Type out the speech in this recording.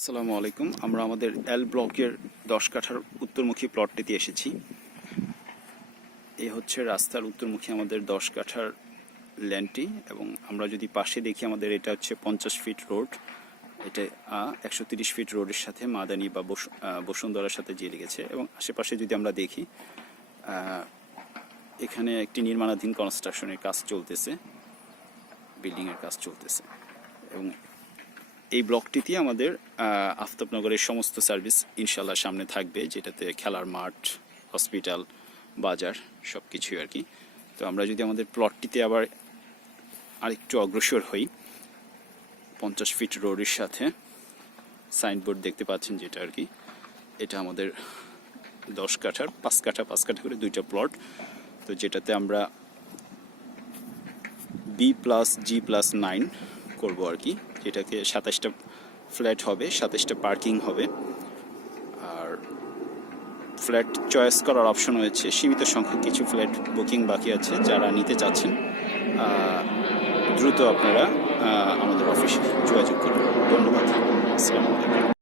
আসসালামু আলাইকুম। আমরা আমাদের এল ব্লকের 10 কাঠার উত্তরমুখী প্লটটিতে এসেছি। এই হচ্ছে রাস্তার উত্তরমুখী আমাদের 10 কাঠার ল্যান্ডটি, এবং আমরা যদি পাশে দেখি আমাদের এটা হচ্ছে 50 ফিট রোড। এটা 130 ফিট রোডের সাথে মাদানী বা বসুন্ধরার সাথে যে লেগেছে, এবং আশেপাশে যদি আমরা দেখি এখানে একটি নির্মাণাধীন কনস্ট্রাকশনের কাজ চলতেছে, বিল্ডিংয়ের কাজ চলতেছে। এবং এই ব্লকটিতে আমাদের আফতাবনগরের সমস্ত সার্ভিস ইনশাল্লাহ সামনে থাকবে, যেটাতে খেলার মাঠ, হসপিটাল, বাজার সব কিছুই আর কি। তো আমরা যদি আমাদের প্লটটিতে আবার আরেকটু অগ্রসর হই, 50 ফিট রোডের সাথে সাইনবোর্ড দেখতে পাচ্ছেন যেটা আর কি, এটা আমাদের 10 কাঠার 5 কাঠা করে দুইটা প্লট। তো যেটাতে আমরা B+G+9 করবো আর কি, যেটাকে 27টা ফ্ল্যাট হবে, 27টা পার্কিং হবে। আর ফ্ল্যাট চয়েস করার অপশন রয়েছে, সীমিত সংখ্যক কিছু ফ্ল্যাট বুকিং বাকি আছে। যারা নিতে চাচ্ছেন দ্রুত আপনারা আমাদের অফিসে যোগাযোগ করুন। ধন্যবাদ। আসসালামু আলাইকুম।